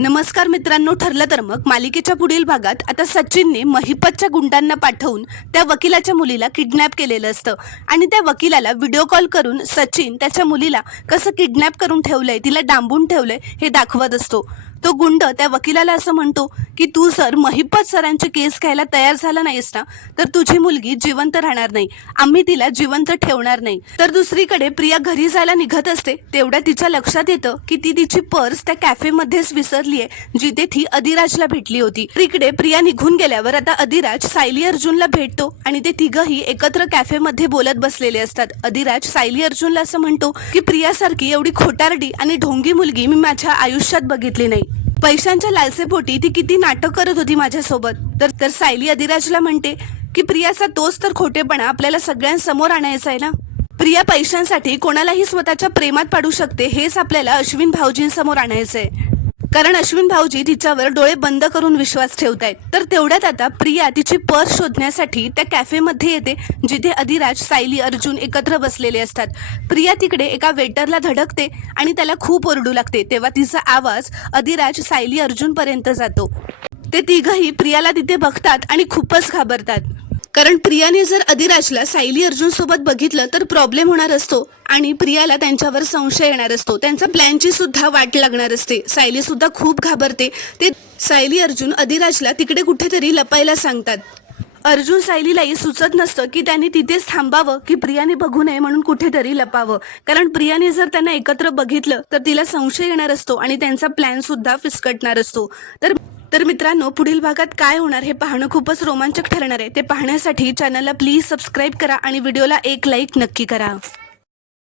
नमस्कार मित्रांनो, ठरलं तर मग मालिकेच्या पुढील भागात आता सचिनने महिपतच्या गुंडांना पाठवून त्या वकिलाच्या मुलीला किडनॅप केलेलं असतं आणि त्या वकिलाला व्हिडिओ कॉल करून सचिन त्याच्या मुलीला कसं किडनॅप करून ठेवलंय, तिला डांबून ठेवलंय हे दाखवत असतो। तो गुंड त्या वकिलाला असं म्हणतो की तू जर महिपत सरांची केस घ्यायला तयार झाला नाहीस ना तर तुझी मुलगी जिवंत राहणार नाही, आम्ही तिला जिवंत ठेवणार नाही। तर दुसरीकडे प्रिया घरी जायला निघत असते तेवढ्या तिच्या लक्षात येतं की ती तिची पर्स त्या कॅफेमध्येच विसरलीये जिथे ती अधिराजला भेटली होती। इकडे प्रिया निघून गेल्यावर आता अधिराज सायली अर्जुनला भेटतो आणि ते तिघही एकत्र कॅफेमध्ये बोलत बसलेले असतात। अधिराज सायली अर्जुनला असं म्हणतो की प्रियासारखी एवढी खोटारडी आणि ढोंगी मुलगी मी माझ्या आयुष्यात बघितली नाही। पैशांच्या लालसेपोटी ती किती नाटक करत होती माझ्यासोबत। तर सायली अधिराजला म्हणते की प्रियाचा तोच तर खोटेपणा आपल्याला सगळ्यांसमोर आणायचा आहे ना। प्रिया पैशांसाठी कोणालाही स्वतःच्या प्रेमात पाडू शकते हेच आपल्याला अश्विन भाऊजींसमोर आणायचंय, कारण अश्विन भाऊजी तिच्यावर डोळे बंद करून विश्वास ठेवतायत। तर तेवढ्यात आता प्रिया तिची पर्स शोधण्यासाठी त्या कॅफेमध्ये येते जिथे अधिराज सायली अर्जुन एकत्र बसलेले असतात। प्रिया तिकडे एका वेटरला धडकते आणि त्याला खूप ओरडू लागते, तेव्हा तिचा आवाज अधिराज सायली अर्जुन पर्यंत जातो। ते तिघही प्रियाला तिथे बघतात आणि खूपच घाबरतात, कारण प्रियाने जर अधिराजला सायली अर्जुन सोबत बघितलं तर प्रॉब्लेम होणार असतो आणि प्रियाला त्यांच्यावर संशय येणार असतो, त्यांचा प्लॅनची सुद्धा वाट लागणार असते। सायली सुद्धा खूप घाबरते। ते सायली अर्जुन अधिराजला तिकडे कुठेतरी लपायला सांगतात। अर्जुन सायलीलाही सुचत नसतं की त्यांनी तिथेच थांबावं की प्रियाने बघू नये म्हणून कुठेतरी लपावं, कारण प्रियाने जर त्यांना एकत्र बघितलं तर तिला संशय येणार असतो आणि त्यांचा प्लॅन सुद्धा फिसकटणार असतो। तर मित्रांनो, पुढील भागात काय होणार हे पाहणं खूपच रोमांचक ठरणार आहे। ते पाहण्यासाठी चॅनलला प्लीज सबस्क्राईब करा आणि व्हिडिओला एक लाईक नक्की करा।